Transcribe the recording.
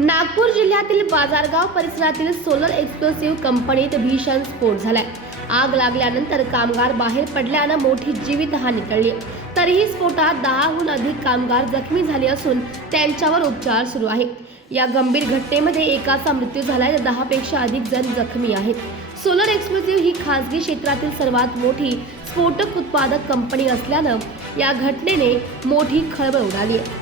नागपूर जिल्ह्यातील बाजारगाव परिसरातील सोलर एक्सप्लोसिव्ह कंपनीत भीषण स्फोट झालाय। आग लागल्यानंतर कामगार बाहेर पडल्यानं मोठी जीवितहानी टळली। तरीही स्फोटात 10हून अधिक कामगार जखमी झाले असून त्यांच्यावर उपचार सुरू आहेत। या गंभीर घटनेमध्ये एकाचा मृत्यू झालाय तर 10 पेक्षा अधिक जण जखमी आहेत। सोलर एक्सप्लोसिव्ह ही खासगी क्षेत्रातील सर्वात मोठी स्फोटक उत्पादक कंपनी असल्यानं या घटनेने मोठी खळबळ उडाली आहे।